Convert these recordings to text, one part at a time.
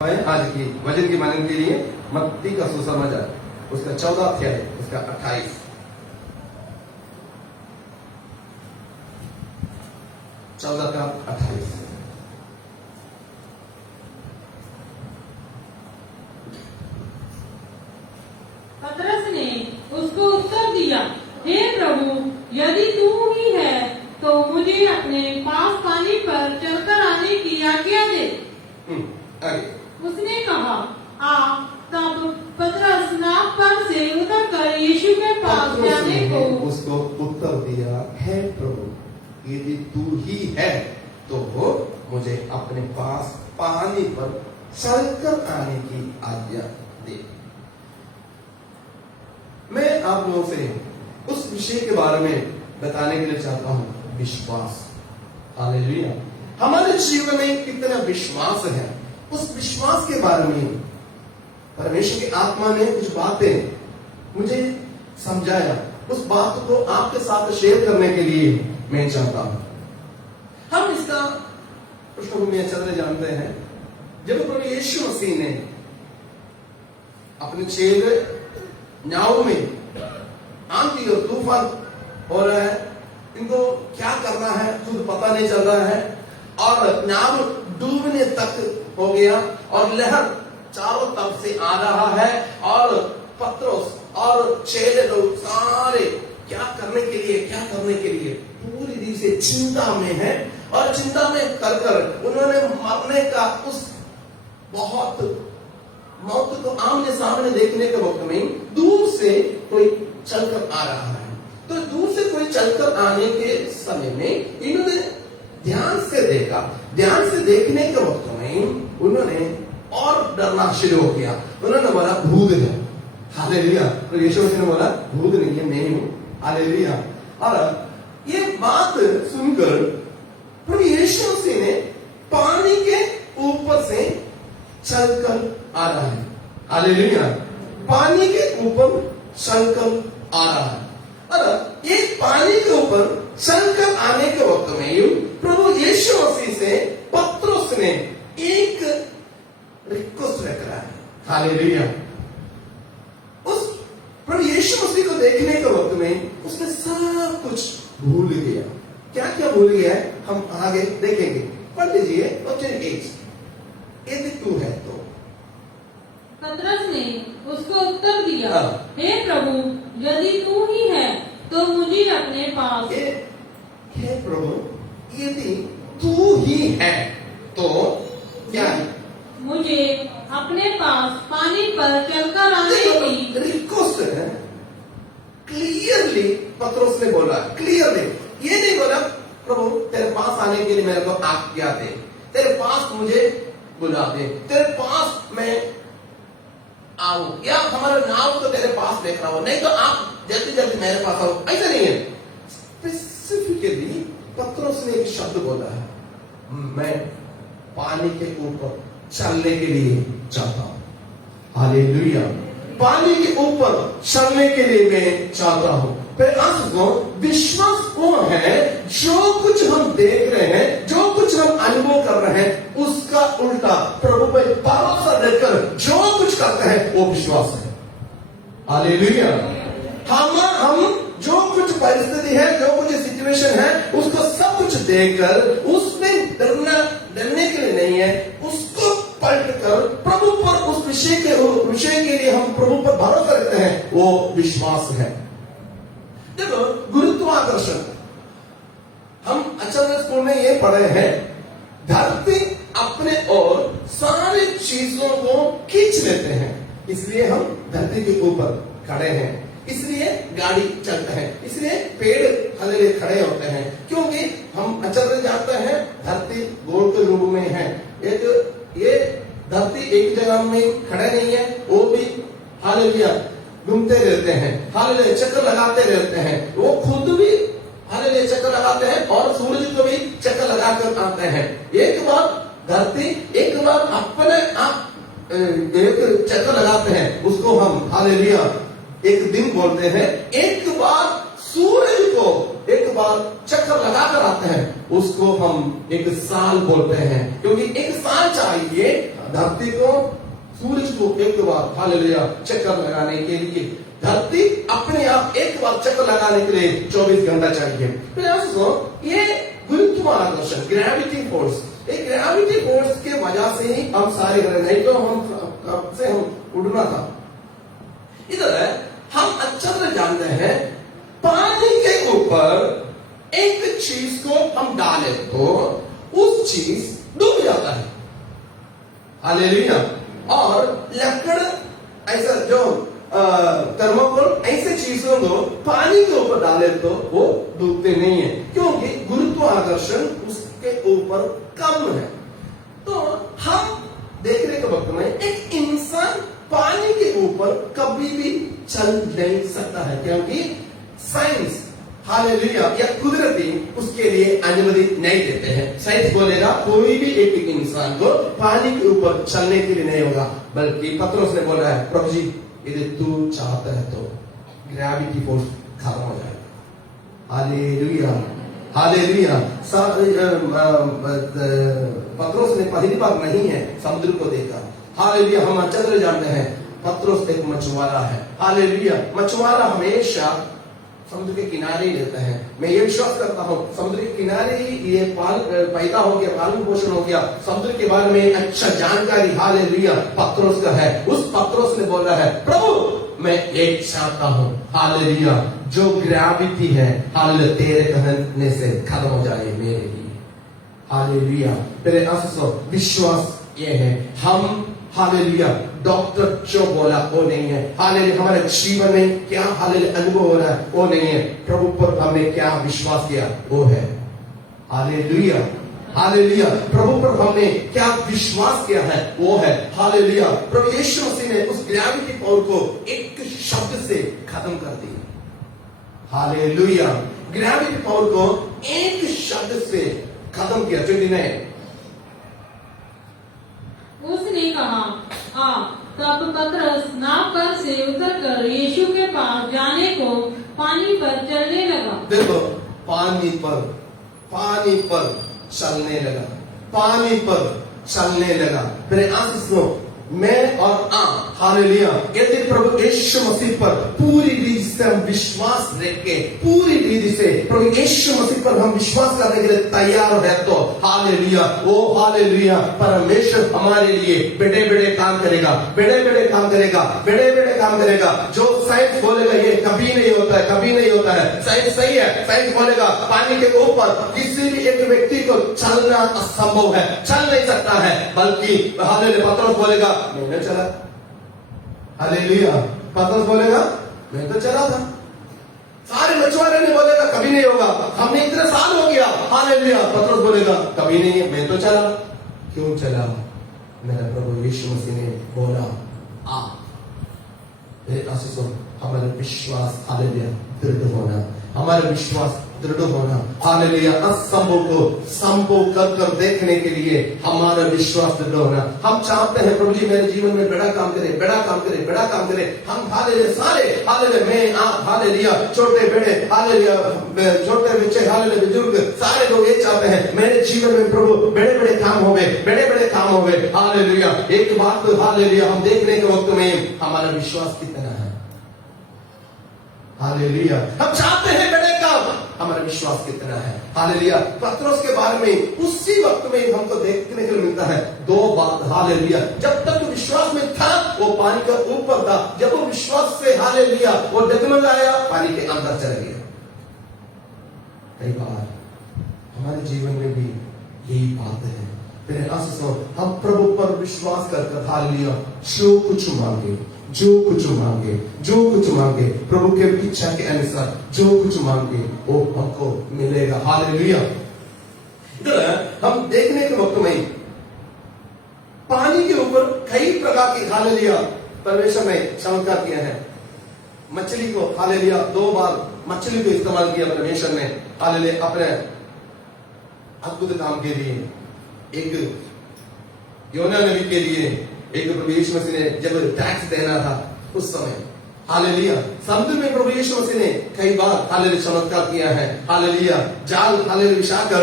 आज की वजन के मानन के लिए मत्ती का सुसमाचार उसका 14 अध्याय उसका 28 14 का 28। पतरस ने उसको उत्तर दिया, हे प्रभु, यदि तू ही है तो मुझे अपने पास पानी पर चलकर आने की आज्ञा दे। आगे उसने कहा, आ। तब पतरस नाव पर से उतरकर यीशु के पास जाने को उसको उत्तर दिया, हे प्रभु, यदि तू ही है तो मुझे अपने पास पानी पर चलकर आने की आज्ञा दे। मैं आप लोगों से उस विषय के बारे में बताने के लिए चाहता हूं, विश्वास। हालेलुया। हमारे जीवन में कितना विश्वास है, उस विश्वास के बारे में परमेश्वर की आत्मा ने कुछ बातें मुझे समझाया। उस बात को आपके साथ शेयर करने के लिए मैं चाहता हूं। हम इसका पृष्ठभूमि अच्छी तरह जानते हैं। जब प्रभु यीशु मसीह ने अपने चेले नाव में आंधी और तूफान हो रहा है, इनको क्या करना है खुद पता नहीं चल रहा है, और नाव डूबने तक हो गया और लहर चारों तरफ से आ रहा है, और पतरस और चेले लोग सारे क्या करने के लिए पूरी दिन से चिंता में है। और चिंता में कर उन्होंने मरने का उस बहुत मौत को आमने सामने देखने के वक्त में दूर से कोई चलकर आ रहा है। तो दूर से कोई चलकर आने के समय में इन्होंने ध्यान से देखा। ध्यान से देखने के वक्त में उन्होंने और डरना शुरू हो गया। उन्होंने बोला, भूत है। हालेलुया। तो यीशु मसीह ने बोला, भूत नहीं है, मैं हूं। हालेलुया। और ये बात सुनकर प्रभु यीशु मसीह ने पानी के ऊपर से चलकर आ रहा है। हालेलुया। पानी के ऊपर चलकर आ रहा है। और ये पानी के ऊपर चलकर आने के वक्त में प्रभु यीशु मसीह से पतरस ने एक रिक्वेस्ट रखा है। हालेलुया। उस प्रभु यीशु मसीह को देखने के वक्त में उसने सब कुछ भूल गया। क्या क्या भूल गया है हम आगे देखेंगे। पढ़ लीजिए 28। यदि तू है तो। पतरस ने उसको उत्तर दिया, हे प्रभु, यदि तू ही है तो मुझे अपने पास। हे प्रभु, यदि तू ही है तो क्या है? मुझे अपने पास पानी पर चलकर आने की रिक्वेस्ट है। क्लियरली पतरस ने बोला, क्लियरली ये नहीं बोला, प्रभु तेरे पास आने के लिए मेरे को आज्ञा दे, तेरे पास मुझे बुला दे, तेरे पास मैं आऊं, या हमारा नाव तो तेरे पास देख रहा हो, नहीं तो आप जल्दी जल्दी मेरे पास आओ। ऐसा नहीं है। स्पेसिफिकली पतरस ने एक शब्द बोला है, मैं पानी के ऊपर चलने के लिए चाहता हूं। हालेलुया। पानी के ऊपर चलने के लिए मैं चाहता हूं। फिर आपको विश्वास वो है जो कुछ हम देख रहे हैं, जो कुछ हम अनुभव कर रहे हैं, उसका उल्टा प्रभु पे भरोसा देकर जो कुछ करते हैं वो विश्वास है। हालेलुया। हम जो कुछ परिस्थिति है, जो कुछ सिचुएशन है, उसको सब कुछ देखकर उसमें डरने के लिए नहीं है, उसको पलट कर प्रभु पर उस विषय के लिए हम प्रभु पर भरोसा रखते हैं, वो विश्वास है। देखो, गुरुत्वाकर्षण हम अच्छा स्कूल में ये पढ़े हैं, धरती अपने ओर सारी चीजों को खींच लेते हैं, इसलिए हम धरती के ऊपर खड़े हैं, इसलिए गाड़ी चलता है, इसलिए पेड़ हले खड़े होते हैं, क्योंकि हम अच्छा तरह जानते हैं धरती गोल के रूप में है। ये धरती एक जगह में खड़े नहीं है, वो भी हालेलुया घूमते रहते हैं, हालेलुया चक्कर लगाते रहते हैं, वो खुद भी हालेलुया चक्कर लगाते हैं और सूरज को भी चक्कर लगाकर आते हैं। एक बार धरती एक बार अपने आप एक चक्कर लगाते हैं, उसको हम हालेलुया एक दिन बोलते हैं। एक बार सूरज को एक बार चक्कर लगाकर आते हैं, उसको हम एक साल बोलते हैं, क्योंकि एक साल चाहिए धरती को, सूरज को एक बार हालेलुया चक्कर लगाने के लिए, धरती अपने आप एक बार चक्कर लगाने के लिए 24 घंटा चाहिए। फिर ये गुरुत्वाकर्षण, ग्रेविटी फोर्स, एक ग्रेविटी फोर्स के वजह से ही हम सारे कर, नहीं तो हम कब से हम उड़ना था। इधर हम अच्छे से जानते हैं पानी के ऊपर एक चीज को हम डाले तो उस चीज डूब जाता है, हालेलुया। और लकड़ ऐसा जो थर्मोकोल ऐसे चीजों को पानी के ऊपर डाले तो वो डूबते नहीं है, क्योंकि गुरुत्वाकर्षण उसके ऊपर कम है। तो हम देखने के वक्त में एक इंसान पानी के ऊपर कभी भी चल नहीं सकता है, क्योंकि साइंस हालेलुया या कुदरती उसके लिए अनुमति नहीं देते हैं। साइंस बोलेगा कोई भी एक इंसान को पानी के ऊपर चलने के लिए नहीं होगा, बल्कि पत्रोस ने बोला है प्रभु जी यदि तू चाहता है तो ग्रेविटी फोर्स खत्म हो जाएगा। Hallelujah, hallelujah. पत्रोस ने पहली बार नहीं है समुद्र को देखा, हालेलुया। हम अच्छे से जानते हैं पत्रोस एक मछुआरा है, हालेलुया। मछुआरा हमेशा समुद्र के किनारे ही रहता है। मैं ये विश्वास करता हूँ समुद्र के किनारे ही ये पैदा हो गया, पालन पोषण हो गया, समुद्र के बारे में अच्छा जानकारी हालेलुया पत्रोस का है। उस पत्रोस ने बोला है प्रभु मैं एक चाहता हूँ हालेलुया, जो ग्रेविटी है हालेलुया तेरे कहने से खत्म हो जाए मेरे लिए, हालेलुया। मेरे आंसू विश्वास ये है, हम हालेलुया डॉक्टर जो बोला वो नहीं है, हालेलुया हमारे जीवन में क्या हालेलुया अनुभव हो रहा है वो नहीं है, प्रभु पर हमने क्या विश्वास किया वो है, हालेलुया, हालेलुया। प्रभु पर हमने क्या विश्वास किया है वो है, हालेलुया। प्रभु यीशु मसीह ने उस ग्रेविटी पावर को एक शब्द से खत्म कर दिया, हालेलुया। ग्रेविटी पावर को एक शब्द से खत्म किया, जो दिन है। उसने कहा आ, तब पतरस नाव पर से उतरकर यीशु के पास जाने को पानी पर चलने लगा। देखो पानी पर चलने लगा, पानी पर चलने लगा। मेरे आंसू मैं और आप हालेलुया यदि प्रभु यीशु मसीह पर पूरी रीति से हम विश्वास रख के, पूरी रीति से प्रभु यीशु मसीह पर हम विश्वास करने के लिए तैयार है तो हालेलुया, वो हालेलुया परमेश्वर हमारे लिए बड़े बड़े काम करेगा, बड़े बड़े काम करेगा, बड़े बड़े काम करेगा। जो साइंस बोलेगा ये कभी नहीं होता है, कभी नहीं होता है, साइंस सही है। साइंस बोलेगा पानी के ऊपर किसी भी एक व्यक्ति को चलना असंभव है, चल नहीं सकता है, बल्कि हालेलुया पतरस बोलेगा मैं चला, हालेलुया। पतरस बोलेगा मैं तो चला था। सारे मछुआरे ने बोलेगा कभी नहीं होगा, हमने इतने साल हो गया, हालेलुया। पतरस बोलेगा कभी नहीं है, मैं तो चला। क्यों चला? मेरा प्रभु यीशु मसीह ने बोला आ। मेरे आशीषों हमारा विश्वास हालेलुया दृढ़ होना, हमारा विश्वास दृढ़ होना, हालेलुया। असंभव को संभव कर देखने के लिए हमारा विश्वास दृढ़ होना। हम चाहते हैं प्रभु जी मेरे जीवन में बड़ा काम करे, बड़ा काम करे, बड़ा काम करे। हम हालेलुया सारे हालेलुया मैं आप हालेलुया छोटे बड़े हालेलुया छोटे बच्चे हालेलुया बुजुर्ग सारे लोग ये चाहते हैं मेरे जीवन में प्रभु बड़े बड़े काम हो गए, बड़े बड़े काम हो गए, हालेलुया। एक बात तो हालेलुया हम देखने के वक्त में हमारा विश्वास कितना है, हालेलुया। हम चाहते हैं बड़े काम, हमारा विश्वास कितना है, हालेलुया। पतरस के बारे में उसी वक्त में हमको देखने को मिलता है दो बात, हालेलुया। जब तक विश्वास में था वो पानी का ऊपर था, जब वो विश्वास से हालेलुया वो डगमगाया पानी के अंदर चला गया। कई बार हमारे जीवन में भी यही बात है। मेरे आशीषों हम प्रभु पर विश्वास कर हालेलुया जो कुछ मांगे, जो कुछ मांगे, जो कुछ मांगे प्रभु के इच्छा के अनुसार जो कुछ मांगे वो हमको मिलेगा, हालेलुया। इधर हम देखने के वक्त में पानी के ऊपर कई प्रकार की हालेलुया परमेश्वर ने चमत्कार किया है। मछली को हालेलुया 2 बार मछली को इस्तेमाल किया परमेश्वर ने हालेलुया अपने अद्भुत काम के लिए। एक योना नबी के लिए, एक प्रभु यीशु मसीह ने जब टैक्स देना था उस समय हालेलुया। समुद्र में प्रभु यीशु मसीह ने कई बार हालेलुया चमत्कार किया है। हालेलुया जाल हालेलुया बिछाकर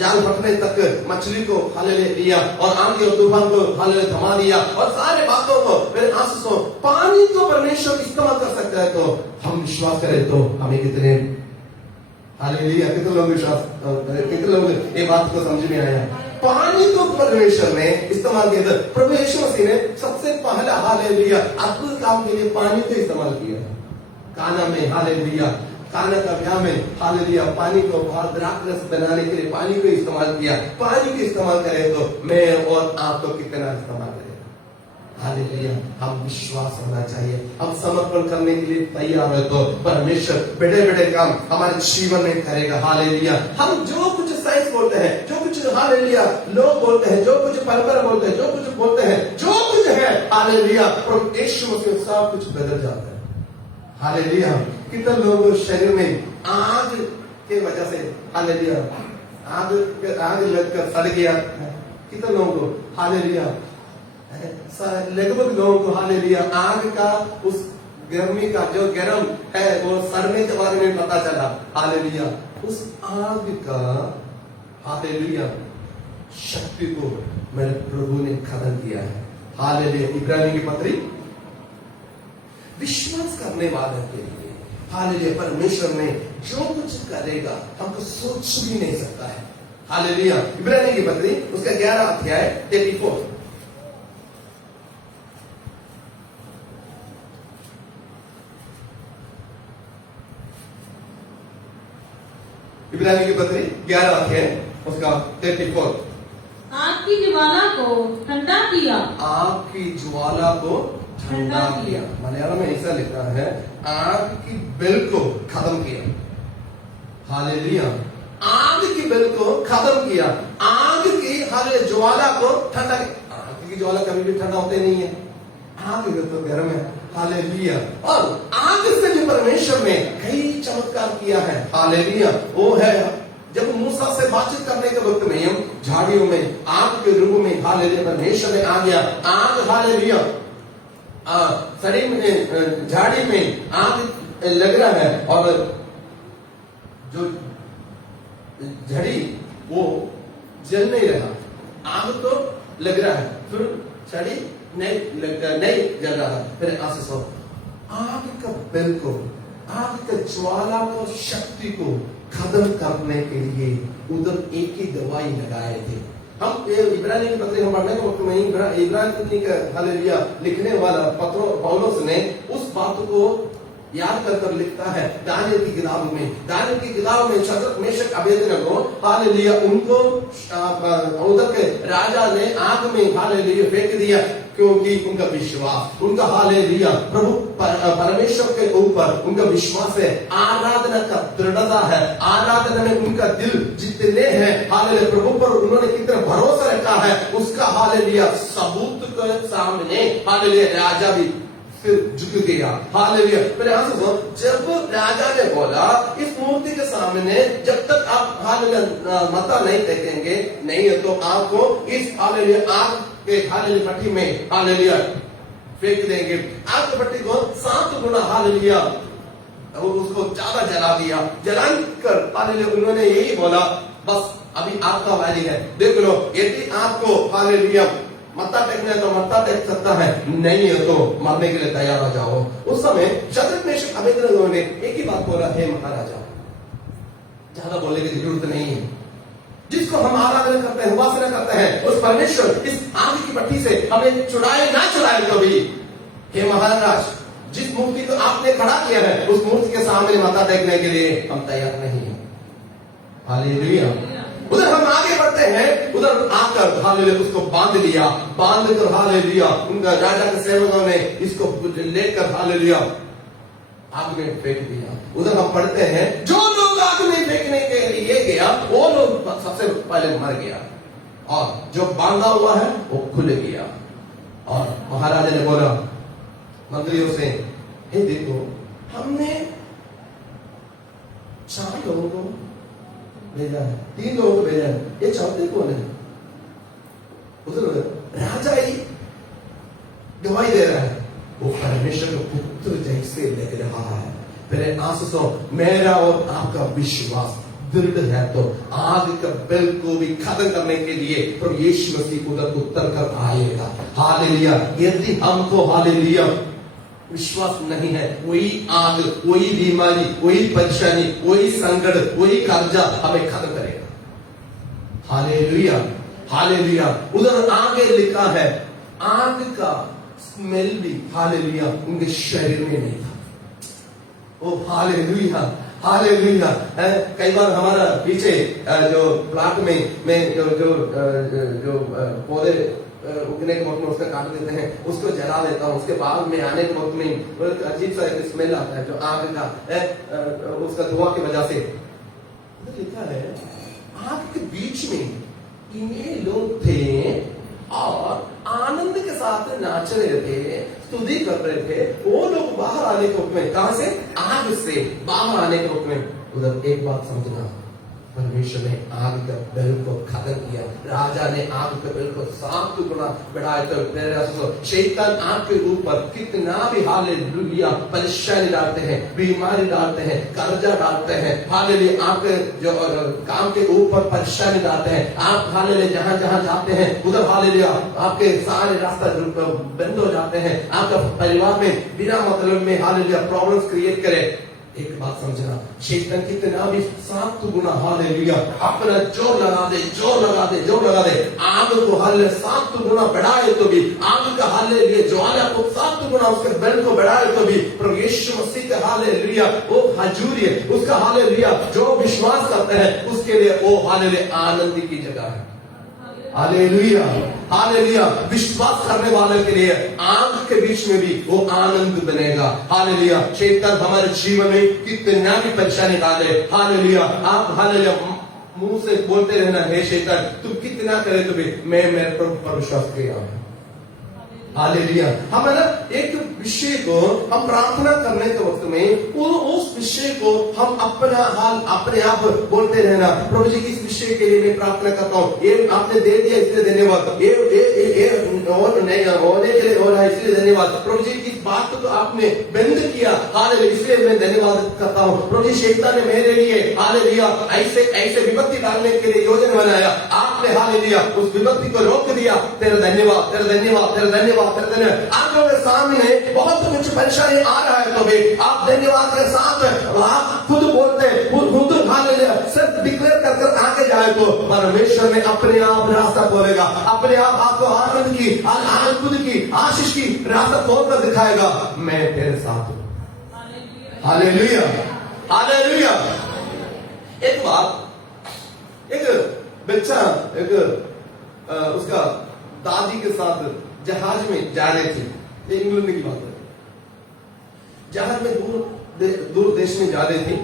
जाल फटने तक मछली को हालेलुया लिया और आंधी और तूफान को हालेलुया थमा दिया और सारे बातों को मेरे आंसू पानी को परमेश्वर इस्तेमाल कर सकता है। तो हम विश्वास करें तो हमें कितने हालेलुया कितने लोग विश्वास कितने लोग ये बात को समझ में आया। पानी को परमेश्वर ने इस्तेमाल किया था। प्रभु यीशु मसीह ने सबसे पहला हालेलुया अद्भुत काम के लिए पानी को इस्तेमाल किया काना में। हालेलुया काना का ब्याह में हालेलुया पानी को द्राक्षरस बनाने के लिए पानी को इस्तेमाल किया। पानी को इस्तेमाल करें तो मैं और आप तो कितना इस्तेमाल करें। हालेलुया हम विश्वास होना चाहिए। हम समर्पण करने के लिए तैयार है तो परमेश्वर बड़े बड़े काम हमारे जीवन में करेगा। हालेलुया हम जो कुछ साइंस बोलते हैं, जो कुछ हालेलुया लोग बोलते हैं, जो कुछ परंपरा बोलते हैं, जो कुछ बोलते हैं, जो कुछ है हालेलुया प्रभु यीशु मसीह सब कुछ बदल जाता है। हालेलुया कितने लोग शरीर में आग के वजह से हालेलुया आग लगकर सड़ गया। कितने लोगों को हालेलुया लगभग लोगों को हालेलुया आग का उस गर्मी का जो गर्म है वो सड़ने के बारे में पता चला। हालेलुया उस आग का हालेलुया शक्ति को मेरे प्रभु ने खत्म किया है। हालेलुया इब्रानी की पत्री विश्वास करने वाले के लिए हालेलुया परमेश्वर ने जो कुछ करेगा हमको सोच भी नहीं सकता है। हालेलुया इब्रानी की पत्री उसका 11 अध्याय 34 इब्रानी की पत्री 11 अध्याय उसका 34 आग की ज्वाला को ठंडा किया। आग की ज्वाला को ठंडा किया। मलयालम में ऐसा लिखा है आग की बेल को खत्म किया। हालेलुया आग की बेल को खत्म किया। आग की हालेलुया ज्वाला को ठंडा किया। आग की ज्वाला कभी भी ठंडा होते नहीं है। आग तो गर्म है। हालेलुया और आग से भी परमेश्वर ने कई चमत्कार किया है। हालेलुया वो है जब मूसा से बातचीत करने के वक्त में हम झाड़ियों में आग के रूप में हालेलुया परमेश्वर ने आ गया। आग हालेलुया सड़ी में झाड़ी में आग लग रहा है और जो झड़ी वो जल नहीं रहा। आग तो लग रहा है फिर छड़ी नहीं जल रहा। फिर आंसू आग का बेल को आग का ज्वाला को शक्ति को खत्म करने के लिए उधर एक ही दवाई लगाए थे। हम इब्रानी की पत्री हम पढ़ने के वक्त में इब्रानी का हालेलुया लिखने वाला पौलुस ने उस बात को याद कर लिखता है दानियल की किताब में। दानियल की किताब में शद्रक मेशक अबेदनगो हालेलुया उनको उधर के राजा ने आग में हालेलुया फेंक दिया क्योंकि उनका विश्वास उनका हालेलुया प्रभु परमेश्वर के ऊपर उनका विश्वास है। आराधना का दृढ़ता है। आराधना में उनका दिल जितने हैं हालेलुया प्रभु पर उन्होंने कितना भरोसा रखा है उसका हालेलुया सबूत के सामने हालेलुया राजा भी फिर झुक गया। हालेलुया मेरे आंसू सुनो जब राजा ने बोला इस मूर्ति के सामने जब तक आप हालेलुया माथा नहीं टेकेंगे नहीं है तो आपको इस हालेलुया आग के हालेलुया भट्टी में हालेलुया फेंक देंगे। आग की भट्टी को 7 गुना हालेलुया उसको ज्यादा जला दिया। जलाकर हालेलुया उन्होंने यही बोला बस अभी आपका वारी है देख लो यदि आपको हालेलुया मत्था टेकना है तो मत्था टेक सकता है नहीं है तो मरने के लिए तैयार हो जाओ। उस समय शद्रक मेशक अबेदनगो ने एक ही बात बोला हे महाराजा ज्यादा बोलने की जरूरत नहीं है। जिसको हम आराधना करते हैं उपासना करते हैं उस परमेश्वर इस आग की भट्टी से हमें छुड़ाए ना छुड़ाए कभी। हे महाराज जिस मूर्ति को आपने खड़ा किया है उस मूर्ति के सामने मत्था टेकने के लिए हम तैयार नहीं है। हालेलुया उधर हम आगे बढ़ते हैं उधर आकर हालेलुया उसको बांध लिया। बांध कर हालेलुया उनका राजा के सेवकों ने इसको लेकर हालेलुया आग में फेंक दिया। उधर हम पढ़ते हैं जो लोग आग में फेंकने के लिए गया वो लोग सबसे पहले मर गया और जो बांधा हुआ है वो खुल गया। और महाराजा ने बोला मंत्रियों से हे देखो हमने 4 लोगों को भेजा है 3 लोगों को भेजा है ये चौथे कौन है। उधर राजा ही गवाही दे रहा है वो परमेश्वर का पुत्र जैसे लग रहा है। पहले आंसू मेरा और आपका विश्वास दृढ़ है तो आग का बिल को भी खत्म करने के लिए प्रभु यीशु मसीह उधर उतर कर आएगा। हालेलुया। यदि हमको हालेलुया विश्वास नहीं है, वही आग, वही बीमारी, वही परेशानी, वही संकट, वही कर्जा हमें खत्म करेगा। Hallelujah, hallelujah. उधर आगे लिखा है आग का स्मेल भी हालेलुया उनके शरीर में नहीं था। ओ हालेलुया, हालेलुया। कई बार हमारा पीछे जो प्लाट में जो पौधे उगने के वक्त में उसका काट देते हैं, उसको जला देता हूँ। उसके बाद में आने के वक्त में अजीब सा एक स्मेल आता है जो आग का उसका धुआं की वजह से। लिखा है आग के बीच में ये लोग थे और आनंद के साथ नाच रहे थे, स्तुति कर रहे थे। वो लोग बाहर आने के वक्त में, कहां से? आग से बाहर आने के वक्त में। उधर एक बात समझना, परमेश्वर ने आग का बल को खत्म किया। राजा ने आग के बल को 7 गुना बढ़ाया। तो शैतान आग के ऊपर कितना भी हालेलुया परेशानी डालते हैं, बीमारी डालते हैं, कर्जा डालते हैं, हालेलुया आपके जो काम के ऊपर परेशानी डालते हैं। आप हालेलुया जहां जहां जाते हैं उधर हालेलुया आपके सारे रास्ता बंद हो जाते हैं। आपका परिवार में बिना मतलब में हालेलुया प्रॉब्लम्स क्रिएट करे। एक बात समझना, शैतान कितना भी 7 गुना हालेलुया अपना जोर लगा दे, जोर लगा दे, जोर लगा दे, आग को हालेलुया 7 गुना बढ़ाए तो भी, आग का हालेलुया ज्वाला को 7 गुना उसके बल को बढ़ाए तो भी, प्रभु यीशु मसीह का हालेलुया वो हजूरी है, उसका हालेलुया जो विश्वास करते हैं उसके लिए वो हालेलुया आनंद की जगह है। Hallelujah, hallelujah. विश्वास करने वाले के लिए आग के बीच में भी वो आनंद बनेगा। हालेलुया। शैतान हमारे जीवन में कितना भी परेशानी डाले, हालेलुया आप हालेलुया मुंह से बोलते रहना, हे शैतान तुम कितना करे तो भी मैं मेरे पर विश्वास किया हूं। हालेलुया। हम है ना एक विषय को हम प्रार्थना करने के वक्त में उस विषय को हम अपना हाल अपने आप बोलते रहना, प्रभु जी इस विषय के लिए मैं प्रार्थना करता हूँ, ये आपने दे दिया इसलिए धन्यवाद, ये और नहीं होने के लिए हो रहा है इसलिए धन्यवाद, प्रभु जी इस बात को तो आपने बंद किया, हालेलुया इसलिए मैं धन्यवाद करता हूँ। प्रभु जी शैतान ने मेरे लिए हालेलुया ऐसे ऐसे विपत्ति डालने के लिए योजना बनाया, आपने हालेलुया उस विपत्ति को रोक दिया, तेरा धन्यवाद, तेरा धन्यवाद, तेरा धन्यवाद। आप लोगों के सामने बहुत कुछ परेशानी आ रहा है तो भी आप धन्यवाद के साथ आप खुद बोलते खुद हालेलुया सिर्फ डिक्लेयर कर आगे जाए तो परमेश्वर ने अपने आप रास्ता खोलेगा, अपने आप आपको आनंद की खुद की आशीष की रास्ता खोल कर दिखाएगा। मैं तेरे साथ हूं। Hallelujah, hallelujah. एक बात, एक बच्चा एक उसका दादी के साथ जहाज में जा रहे थे, ये इंग्लैंड की बात है। जहाज में दूर देश में जा रहे थे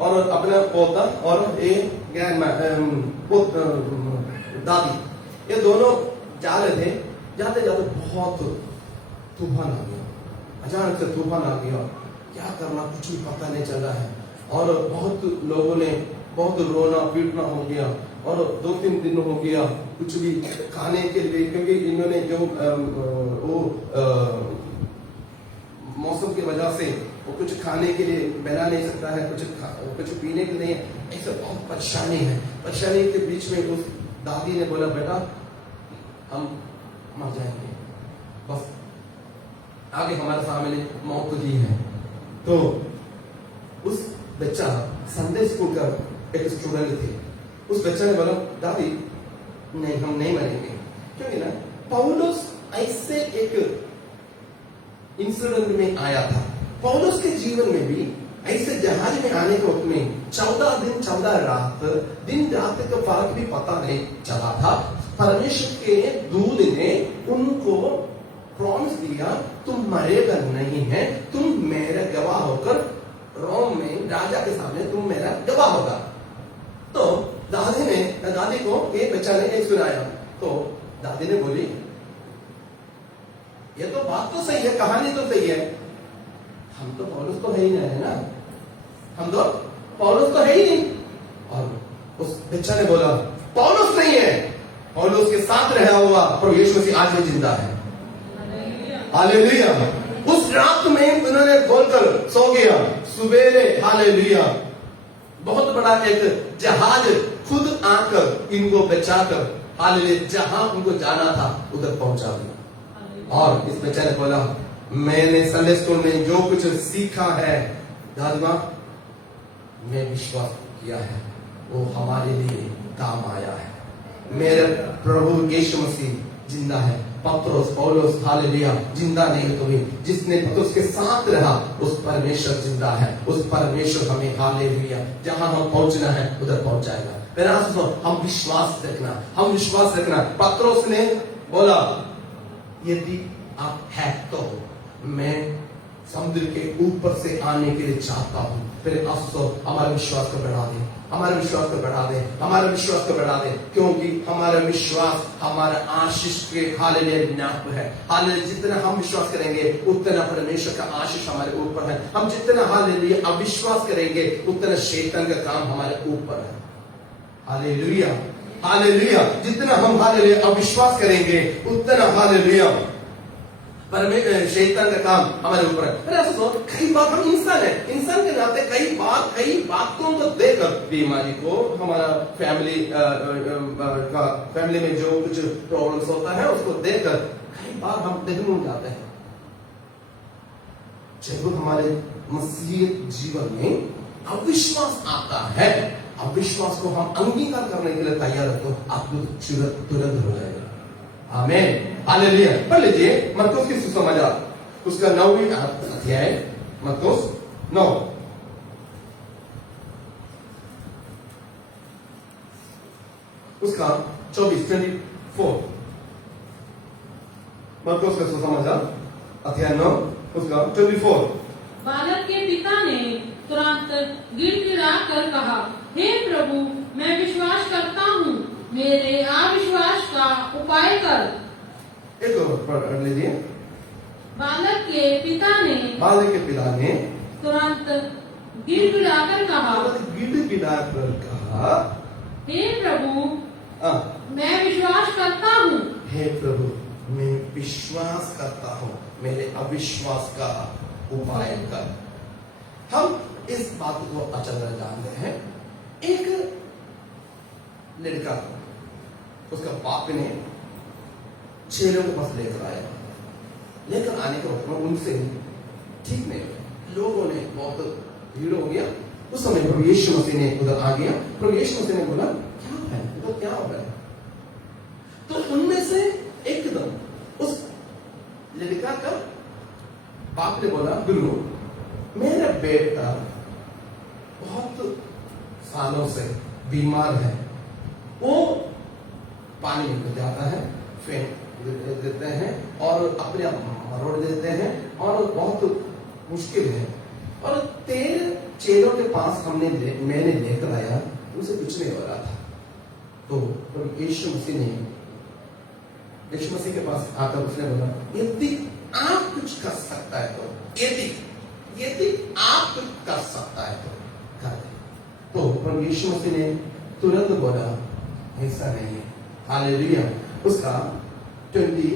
और अपना पोता और दादी ये दोनों जा रहे थे। जाते जाते बहुत तूफान आ गया, अचानक से तूफान आ गया, क्या करना कुछ भी पता नहीं चल रहा है और बहुत लोगों ने बहुत रोना पीटना हो गया और 2-3 दिन हो गया कुछ भी खाने के लिए, क्योंकि इन्होंने जो वो मौसम की वजह से वो कुछ खाने के लिए बना नहीं सकता है, कुछ पीने के लिए, ऐसा बहुत परेशानी है। परेशानी के बीच में उस दादी ने बोला बेटा हम मर जाएंगे, बस आगे हमारे सामने मौत दी है। तो उस बच्चा संडे स्कूल का एक स्टूडेंट थे, उस बच्चा ने बोला दादी नहीं हम नहीं मरेंगे, क्योंकि ना पौलुस ऐसे एक इंसिडेंट में आया था। पौलुस के जीवन में भी ऐसे जहाज में आने के वक्त में 14 दिन 14 रात दिन रात का फर्क भी पता नहीं चला था। परमेश्वर के दूत ने उनको प्रॉमिस दिया तुम मरेगा नहीं है, तुम मेरा गवाह होकर रोम में राजा के सामने तुम मेरा गवाह होगा। तो दादी को एक बच्चा ने एक सुनाया, तो दादी ने बोली ये तो बात तो सही है, कहानी तो सही है, हम तो पौलुस तो है ही नहीं है ना, हम तो पौलुस तो है ही नहीं। और उस बच्चा ने बोला पौलुस नहीं है, पौलुस के साथ रहा हुआ प्रभु यीशु मसीह आज भी जिंदा है। हालेलुया। उस रात में उन्होंने खोलकर सो गया, सुबेरे हालेलुया बहुत बड़ा एक जहाज खुद आकर इनको बचाकर हालेलुया जहां उनको जाना था उधर पहुंचा दिया। और इस बच्चे ने बोला, मैंने संडे स्कूल में जो कुछ सीखा है दादमा, मैं विश्वास किया है वो हमारे लिए काम आया है। मेरे प्रभु यीशु मसीह जिंदा है। पत्रोस पौलुस हालेलुया जिंदा नहीं तो भी जिसने पत्रोस के साथ रहा उस परमेश्वर जिंदा है। उस परमेश्वर हमें हालेलुया जहां हम पहुंचना है उधर पहुंचाएगा। मेरा सुनो, हम विश्वास रखना। पत्रोस ने बोला, यदि आप है तो मैं समुद्र के ऊपर से आने के लिए चाहता हूं। फिर अफसोस हमारे विश्वास को बढ़ा दे, हमारे विश्वास को बढ़ा दे, क्योंकि हमारा विश्वास हमारा आशीष के हालेलुया नाप है। हालेलुया जितना हम विश्वास करेंगे उतना परमेश्वर का आशीष हमारे ऊपर है। हम जितना हालेलुया अविश्वास करेंगे उतना शैतान का काम हमारे ऊपर है। हालेलुया जितना हम हालेलुया अविश्वास करेंगे उतना हालेलुया शैतान का काम हमारे ऊपर है। कई बार हम इंसान के नाते कई बातों को देखकर बीमारी को हमारा फैमिली में जो कुछ प्रॉब्लम्स होता है उसको देखकर कई बार हम डगमग जाते हैं। जब हमारे मसीह जीवन में अविश्वास आता है, अविश्वास को हम अंगीकार करने के लिए तैयार है तो आपको तुरंत हो जाएगा। आमीन हालेलुया। पढ़ लीजिए मत्तोस की सुसमाचार उसका 9वीं अध्याय, मत्तोस 9 उसका 24 मत्तोस का सुसमाचार अध्याय 9 उसका 24। बालक के पिता ने तुरंत गिड़गिड़ा कर कहा, हे प्रभु, मैं विश्वास करता हूँ, मेरे अविश्वास का उपाय कर। एक और पढ़ लीजिए। बालक के पिता ने तुरंत गिड़गिड़ाकर कहा, हे प्रभु, मैं विश्वास करता हूँ, हे प्रभु मैं विश्वास करता हूँ, मेरे अविश्वास का उपाय कर। हम इस बात को अच्छा तरह जानते हैं। एक लड़का उसका बाप ने चेलों के पास लेकर आने के वक्त में उनसे ठीक नहीं हुआ। लोगों ने बहुत भीड़ हो गया। उस समय प्रभु यीशु मसीह ने उधर आ गया। प्रभु यीशु मसीह ने बोला, क्या है तो क्या हो रहा है? तो उनमें से एकदम उस लड़का का बाप ने बोला, गुरु, मेरा बेटा बहुत सालों से बीमार है, वो पानी में गिर जाता है, फेंट देते हैं और अपने आप मरोड़ देते हैं और बहुत मुश्किल है। और तेरे चेलों के पास मैंने लेकर आया, उसे कुछ नहीं हो रहा था। तो यीशु मसीह के पास आकर उसने बोला, यदि आप कुछ कर सकता है तो, यदि आप कुछ कर सकता है तो कर दे। तो यीशु मसीह ने तुरंत बोला, ऐसा नहीं है। हालेलुया। उसका 19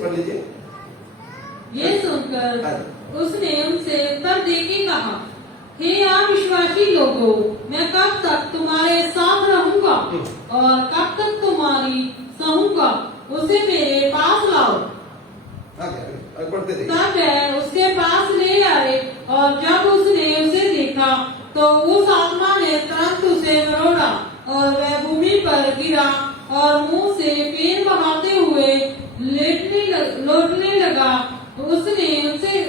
पढ़ लीजिए। ये सुनकर उसने उनसे उत्तर देके कहा, हे अविश्वासी लोगों, मैं कब तक तुम्हारे साथ रहूंगा और कब तक तुम्हारी सहूंगा? उसे मेरे पास लाओ। तब वह उसके पास ले आए और जब उसने उसे देखा तो उस आत्मा ने तुरंत उसे मरोड़ा और वह भूमि पर गिरा और मुंह से फेन बहाते हुए लौटने लगा। उसने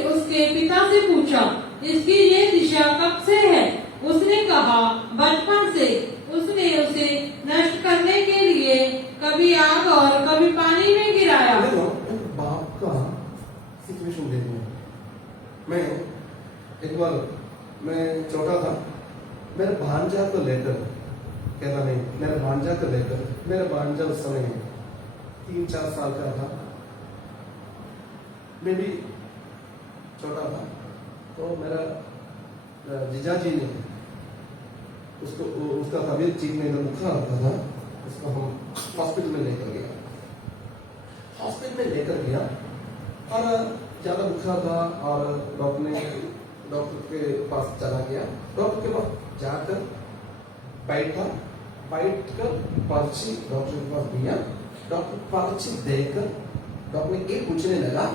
उसके पिता से पूछा, इसकी ये दिशा कब से है? उसने कहा, बचपन से। उसने उसे नष्ट करने के लिए कभी आग और कभी पानी में गिराया। बाप का सिचुएशन देखो। मैं एक बार मैं छोटा था, मेरे भांजा को लेकर, कहता नहीं, मेरे भांजा को लेकर, मेरा भांजा उस समय 3-4 साल का था, मैं भी छोटा था। तो मेरा जीजाजी ने उसका तबीयत ठीक नहीं था, बुखार आता था, उसको हम हॉस्पिटल में लेकर गया। हॉस्पिटल में लेकर ज्यादा बुखार था और डॉक्टर के पास चला गया। डॉक्टर के पास जाकर बैठकर पर्ची डॉक्टर के पास दिया। डॉक्टर पर्ची देकर डॉक्टर ने ये पूछने लगा,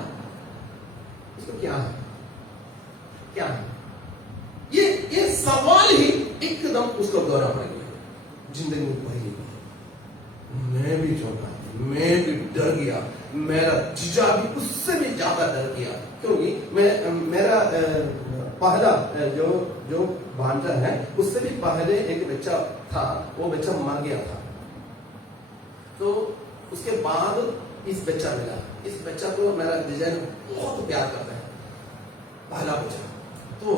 इसको क्या है, क्या है? ये सवाल ही एकदम उसको दोहरा पड़ गया। जिंदगी में पहली बार मैं भी चौंका, मैं भी डर गया। मेरा जीजा भी उससे भी ज्यादा डर गया, क्योंकि मेरा पहला जो भांजा है उससे भी पहले एक बच्चा था, वो बच्चा मर गया था। तो उसके बाद इस बच्चा मिला। इस बच्चा को मेरा जीजा बहुत प्यार करता है, पहला बच्चा। तो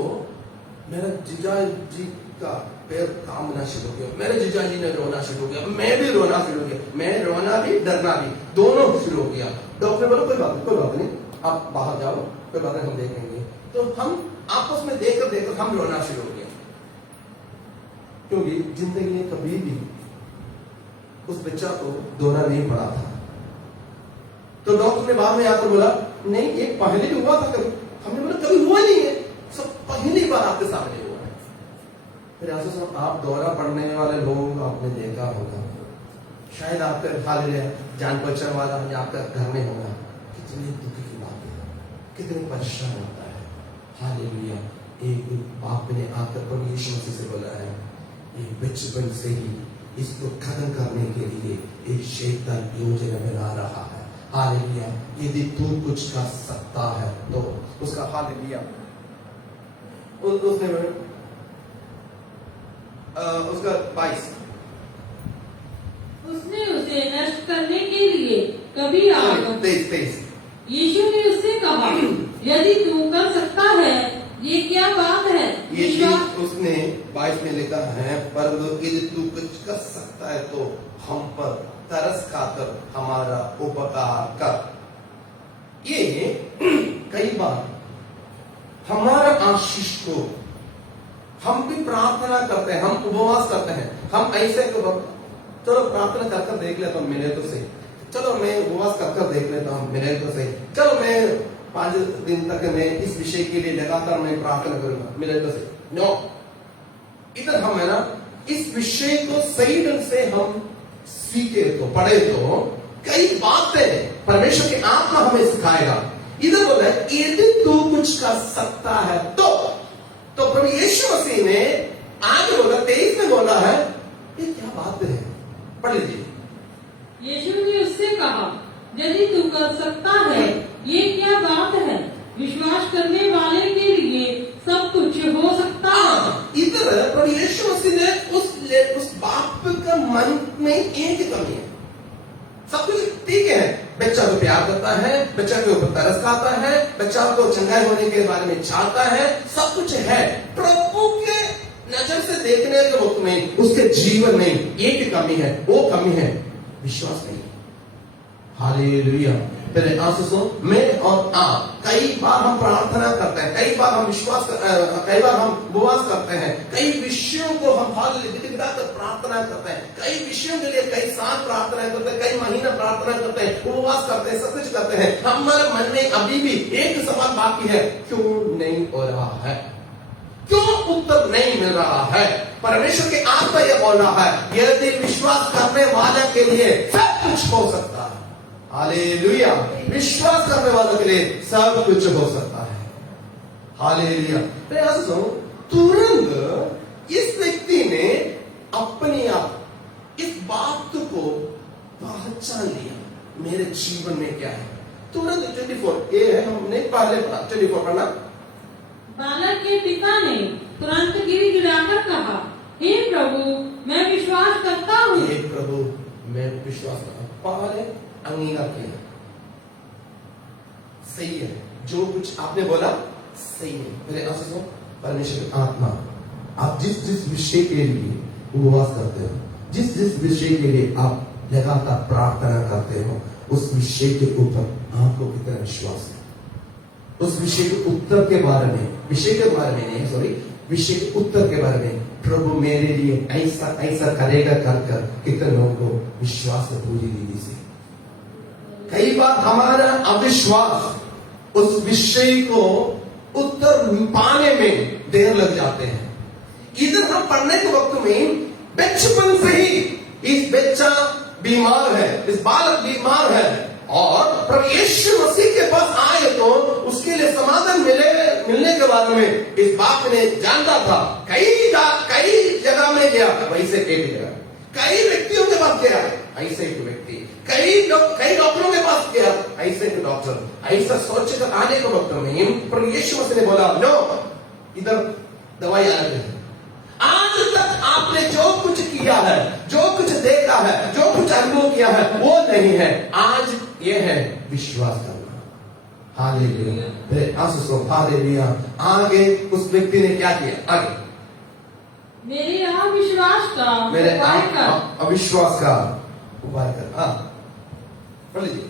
मेरा जीजा जी का पैर कांपना शुरू हो गया, मेरे जीजा जी ने रोना शुरू हो गया, मैं भी रोना शुरू हो गया। मैं रोना भी डरना भी दोनों शुरू हो गया। डॉक्टर बोलो कोई बात नहीं, आप बाहर जाओ, कोई बात नहीं, हम देखेंगे। तो हम आपस में देखकर हम रोना शुरू हो गया, क्योंकि जिंदगी में कभी भी उस बच्चा को दोहरा नहीं पड़ा था। तो डॉक्टर ने बाद में आकर बोला, नहीं ये पहले भी हुआ था कभी। हमने बोला कभी हुआ नहीं है, सब पहली बार आपके सामने हुआ है। फिर ऐसा सब आप दौरा पड़ने वाले लोग आपने देखा होगा, शायद आपका हाल जान पहचान वाला आपका घर में होगा। कितनी दुख की बात है, कितने परेशान होता है। हालेलुया। एक बाप ने आकर प्रभु यीशु मसीह से बोला है, ये बचपन से ही इसको खत्म करने के लिए एक शैतान योजना बना रहा है। हालेलुया। यदि तू कुछ कर सकता है तो उसका हालेलुया। उसने उसका 22 उसने उसे नष्ट करने के लिए कभी आकर 23 यीशु ने उससे कहा, यदि तू कर सकता है, ये क्या बात है? उसने 22 में लिखा है, पर यदि तू कुछ कर सकता है तो हम पर तरस खाकर हमारा उपकार कर। ये कई बार हमारा आशीष को हम भी प्रार्थना करते हैं, हम उपवास करते हैं, हम ऐसे चलो प्रार्थना कर देख लेता हूँ मिले तो सही, चलो मैं उपवास कर देख लेता हूँ मिले तो सही, चलो मैं 5 दिन तक मैं इस विषय के लिए लगातार मैं प्रार्थना करूंगा मिले तो सही। नो, इधर हम है ना इस विषय को सही ढंग से हम सीखे तो पढ़े तो कई बातें परमेश्वर की आत्मा हमें सिखाएगा। इधर बोला है यदि तू कुछ कर सकता है तो प्रभु यीशु मसीह ने आगे बोला 23 में बोला है, ये क्या बात है, पढ़ लीजिए। यीशु ने उससे कहा, यदि तू कर सकता है, ये क्या बात है? विश्वास करने वाले के लिए सब कुछ हो सकता है। इधर प्रभु यीशु मसीह ने उस बाप का मन में एक कमी है। सब कुछ ठीक है, बच्चा को प्यार करता है, बच्चा के ऊपर तरस खाता है, बच्चा को चंगाई होने के बारे में चाहता है, सब कुछ है। प्रभु के नजर से देखने के वक्त में उसके जीवन में एक कमी है, वो कमी है विश्वास नहीं। हालेलुया। पहले आंसू सुनो, मैं और आप कई बार हम प्रार्थना करते हैं, कई बार हम कई बार हम उपवास करते हैं, कई विषयों को हम प्रार्थना करते हैं, कई विषयों के लिए कई साल प्रार्थना करते हैं, कई महीना प्रार्थना करते हैं, उपवास करते हैं, सब कुछ करते हैं। हमारे मन में अभी भी एक सवाल बाकी है, क्यों नहीं हो रहा है, क्यों उत्तर नहीं मिल रहा है? परमेश्वर के आत्मा यह बोल रहा है, यदि विश्वास करने वाले के लिए सब कुछ हो सकता है। हालेलुया। विश्वास करने वालों के लिए सब कुछ हो सकता है। हालेलुया। तुरंत इस व्यक्ति ने अपने आप इस बात को पहचान लिया, मेरे जीवन में क्या है। तुरंत 24 ये है, हमने पहले पढ़ा, 24 पढ़ना। बालक के पिता ने तुरंत गिड़गिड़ाकर कहा, हे प्रभु मैं विश्वास करता हूँ। हे प्रभु मैं विश्वास करता हूँ। पहले अंगीकार किया, सही है, जो कुछ आपने बोला सही है। मेरे आंसू परमेश्वर की आत्मा, आप जिस जिस विषय के लिए उपवास करते हो, जिस जिस विषय के लिए आप लगातार प्रार्थना करते हो, उस विषय के ऊपर आपको कितना विश्वास है, उस विषय के उत्तर के बारे में, विषय के बारे में नहीं, सॉरी, विषय के उत्तर के बारे में, प्रभु मेरे लिए ऐसा ऐसा करेगा कर कितने लोगों को विश्वास है पूरी दीदी से। कई बार हमारा अविश्वास उस विषय को उत्तर पाने में देर लग जाते हैं। इधर हम पढ़ने के वक्त में बचपन से ही इस बच्चा बीमार है, इस बालक बीमार है, और प्रभु यीशु मसीह के पास आए तो उसके लिए समाधान मिलने के बाद में इस बात ने जानता था। कई जगह में गया, वैसे एक जगह, कई व्यक्तियों के पास गया, ऐसे एक व्यक्ति, कई डॉक्टरों के पास गया, ऐसे एक डॉक्टर। ऐसा सोच कर आने के वक्त में प्रभु यीशु मसीह ने बोला, नो, इधर दवाई अलग है। आज तक आपने जो कुछ किया है, जो कुछ देखा है, जो कुछ अनुभव किया है, वो नहीं है। आज ये है विश्वास करना। Hallelujah, hallelujah. आगे उस व्यक्ति ने क्या किया? आगे मेरे अविश्वास का अविश्वास का उपाय कर। हाँ, पढ़ लीजिए।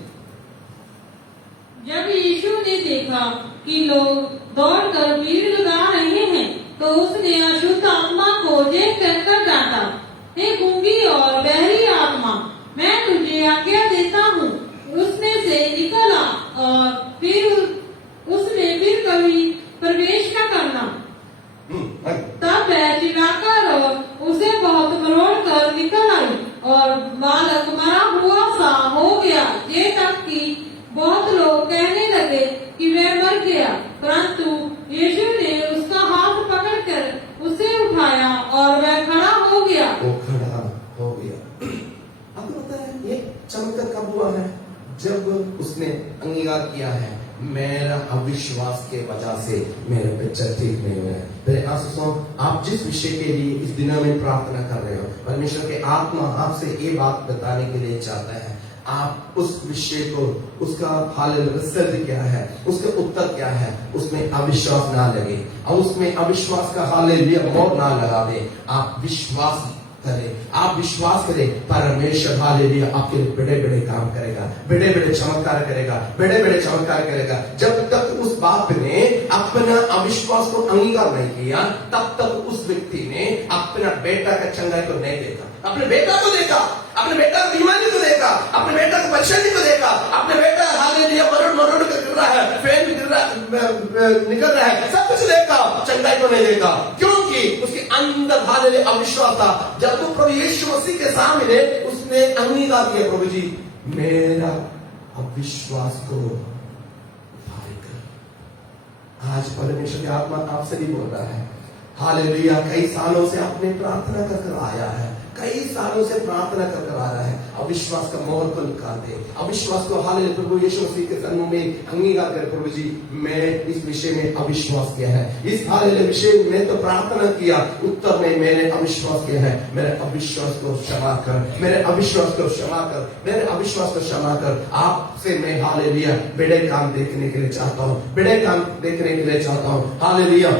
जब यीशु ने देखा कि लोग दौड़कर भीड़ लगा रहे हैं, तो उसने अशुद्ध आत्मा को देख कर डांटा, हे गूंगी और बहरी आत्मा, मैं तुझे आज्ञा देता हूँ, उसमें से निकला और फिर उसमें फिर कभी प्रवेश न करना। तब वह चिल्लाकर और उसे बहुत मरोड़ कर निकल आई, और बालक मरा हुआ सा हो गया, ये तक कि बहुत लोग कहने लगे कि वह मर गया। परंतु यीशु ने उसका हाथ पकड़कर उसे उठाया और वह खड़ा हो गया। वो खड़ा हो गया। अब पता है ये चमत्कार कब हुआ है? जब उसने अंगीकार किया है, मेरा अविश्वास के वजह से मेरे बच्चा ठीक नहीं हुआ है। मेरे आंसू, आप जिस विषय के लिए इस दिनों में प्रार्थना कर रहे हो, परमेश्वर के आत्मा आपसे ये बात बताने के लिए चाहता है। आप उस विषय को, उसका रिजल्ट क्या है, उसका उत्तर क्या है, उसमें अविश्वास ना लगे, और उसमें अविश्वास का हालेलुया मोहर ना लगा दे। आप विश्वास करें, आप विश्वास करें, परमेश्वर हालेलुया आपके लिए बड़े बड़े काम करेगा, बड़े बड़े चमत्कार करेगा, बड़े बड़े चमत्कार करेगा। जब तक उस बाप ने अपना अविश्वास को अंगीकार नहीं किया, तब तक उस व्यक्ति ने अपना बेटा का चंगाई को नहीं देखा। अपने बेटा को देखा, अपने बेटा की बीमारी को देखा, अपने बेटा की परेशानी को देखा, अपने बेटा हालेलुया मरोड़ कर गिर रहा है, फैन गिर रहा निकल रहा है, सब कुछ देखा, चंगाई को नहीं देखा, क्योंकि उसके अंदर हालेलुया अविश्वास था। जब तो प्रभु यीशु मसीह के सामने उसने अंगीकार किया, प्रभु जी मेरा अविश्वास को उधार कर। आज परमेश्वर की आत्मा आपसे भी बोल रहा है, हालेलुया। कई सालों से आपने प्रार्थना कर आया है, कई सालों से प्रार्थना कर आ रहा है, अविश्वास का मोहर को निकाल दे, अविश्वास को हालेलुया प्रभु यीशु मसीह के सन्मुख में अंगीकार कर। प्रभु जी मैं इस विषय में अविश्वास किया है, इस हालेलुया विषय में तो प्रार्थना किया, उत्तर में मैंने अविश्वास किया है, मेरे अविश्वास को क्षमा कर, मेरे अविश्वास को क्षमा कर, मेरे अविश्वास को क्षमा कर। आपसे मैं हालेलुया बड़े काम देखने के लिए चाहता हूँ, बड़े काम देखने के लिए चाहता हूँ। हालेलुया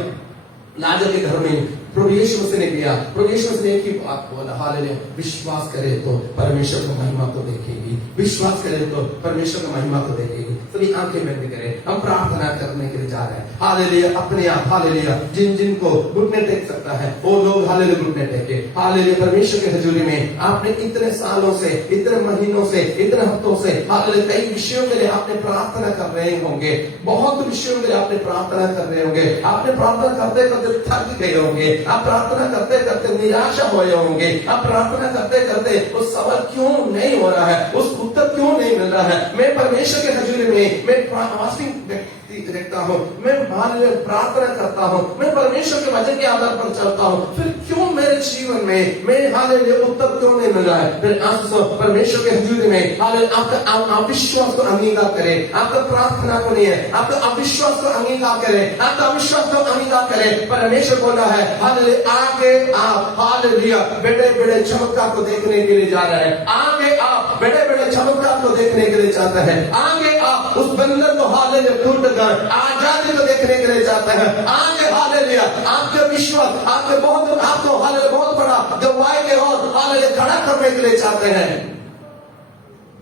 लाजर के घर में प्रभु यीशु मसीह ने किया, प्रभु यीशु मसीह ने एक ही बात बोला, हालेलुया विश्वास करे तो परमेश्वर की महिमा को देखेगी, विश्वास करे तो परमेश्वर की महिमा को देखेगी। सभी आंखें बंद करें, हम प्रार्थना करने के लिए जा रहे हैं। हालेलुया अपने आप, हालेलुया जिनको घुटने टेक सकता है वो लोग हालेलुया घुटने टेके। हालेलुया परमेश्वर की हजूरी में आपने इतने सालों से, इतने महीनों से, इतने हफ्तों से हालेलुया कई विषयों के लिए आपने प्रार्थना कर रहे होंगे, बहुत विषयों के लिए आपने प्रार्थना कर रहे होंगे, आपने प्रार्थना करते करते थक गए होंगे, आप प्रार्थना करते करते निराशा हो होंगे, आप प्रार्थना करते करते उस सवाल क्यों नहीं हो रहा है, उस उत्तर क्यों नहीं मिल रहा है। मैं परमेश्वर के हजूरी में मैं फास्टिंग देखता हूँ, मैं प्रार्थना करता हूँ, मैं परमेश्वर के वचन के आधार पर चलता हूँ, फिर क्यों मेरे जीवन में मैं हालेलुया उत्तर क्यों नहीं मिल रहा है। फिर आप परमेश्वर के हजूरी में हालेलुया आपका अविश्वास को अंगीकार करें, आपका प्रार्थना को नहीं है, आपका अविश्वास को अंगीकार करें, आपका अविश्वास को अंगीकार करें। परमेश्वर बोला है हालेलुया आगे आप हालेलुया बड़े बड़े चमत्कार को देखने के लिए जा रहे हैं, आगे आप बड़े बड़े चमत्कार को देखने के लिए चाहते हैं, आगे आप उस बंधन को हालेलुया टूट कर आजादी को देखने के लिए चाहते हैं, आगे हालेलुया आपके विश्वास आपके बहुत आपको हालेलुया बहुत बड़ा गवाही के और हालेलुया खड़ा करने के लिए चाहते हैं।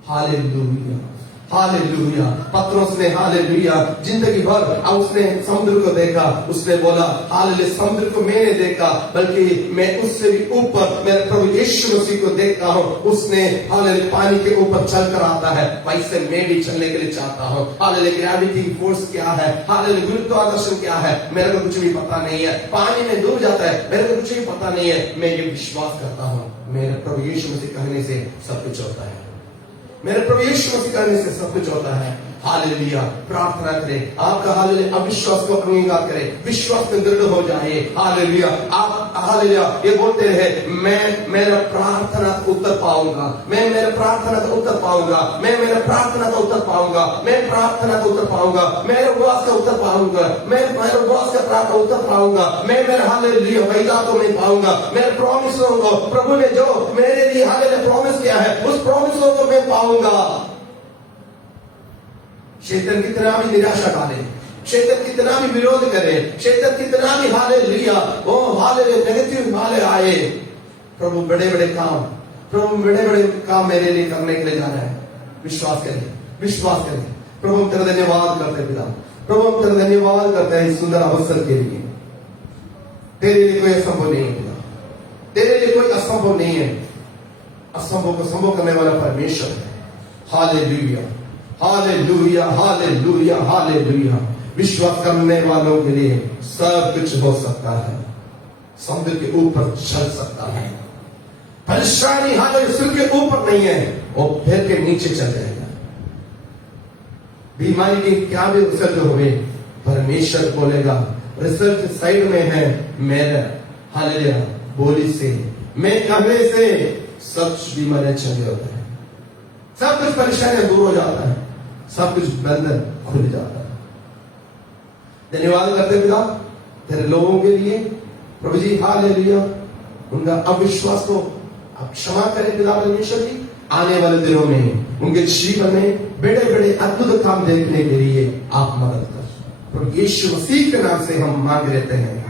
Hallelujah hallelujah. पत्रोस ने हालेलुया जिंदगी भर उसने समुद्र को देखा, उसने बोला हालेलुया समुद्र को मैंने देखा, बल्कि मैं उससे भी ऊपर मेरे प्रभु यीशु मसीह को देखता हूँ। उसने हालेलुया पानी के ऊपर चलकर आता है, वैसे मैं भी चलने के लिए चाहता हूँ। हालेलुया ग्रेविटी फोर्स क्या है, हालेलुया गुरुत्वाकर्षण क्या है, मेरे को कुछ भी पता नहीं है। पानी में डूब जाता है, मेरे को कुछ भी पता नहीं है। मैं ये विश्वास करता हूँ मेरे प्रभु यीशु मसीह कहने से सब कुछ होता है। मेरे प्रभु यीशु मसीह कहने से सब कुछ होता है। हालेलुया। प्रार्थना करें, आपका हालेलुया अविश्वास को अंगीकार करें, विश्वास में दृढ़ हो जाए। हालेलुया। आप हालेलुया ये बोलते रहे, मैं मेरा प्रार्थना का उत्तर पाऊंगा, मैं मेरा प्रार्थना का उत्तर पाऊंगा, मैं मेरा प्रार्थना का उत्तर पाऊंगा, मैं प्रार्थना का उत्तर पाऊंगा, मेरे उपवास का उत्तर पाऊंगा, मैं मेरे उपवास का प्रार्थना का उत्तर पाऊंगा, मैं मेरे हालेलुया वैदा को मैं पाऊंगा, मेरे प्रॉमिसों को प्रभु ने जो मेरे लिए हालेलुया प्रॉमिस किया है उस प्रॉमिसों को मैं पाऊंगा। शैतान कितना भी निराशा डाले, शैतान कितना भी विरोध करे, शैतान कितना भी हालेलुया ओ हालेलुया नेगेटिव हाले आए, प्रभु बड़े बड़े काम मेरे लिए करने के लिए जा रहा है। विश्वास करें, विश्वास करें। प्रभु हम तेरा धन्यवाद करते हैं पिता, प्रभु हम तेरा धन्यवाद करते हैं इस सुंदर अवसर के लिए। तेरे लिए कोई असंभव नहीं है पिता, तेरे लिए कोई असंभव नहीं है। असंभव को संभव करने वाला परमेश्वर है। Hallelujah, hallelujah, hallelujah, hallelujah. विश्वास करने वालों के लिए सब कुछ हो सकता है। समुद्र के ऊपर चल सकता है। परेशानी हालेलुया सिर के ऊपर नहीं है, वो पैर के नीचे चल जाएगा। बीमारी की क्या भी रिजल्ट होवे, परमेश्वर बोलेगा रिजल्ट साइड में है मेरा हालेलुया बोली से, मैं कहने से सब बीमारियां चले होते हैं, सब कुछ परेशानियां दूर हो जाता है, सब कुछ बंधन खुल जाता है। धन्यवाद करते पिता तेरे लोगों के लिए प्रभु जी। हालेलुया। उनका अविश्वास को आप क्षमा करें पिता परमेश्वर जी। आने वाले दिनों में उनके जीवन में बड़े बड़े अद्भुत काम देखने के लिए आप मदद कर। प्रभु यीशु मसीह के नाम से हम मांग लेते हैं।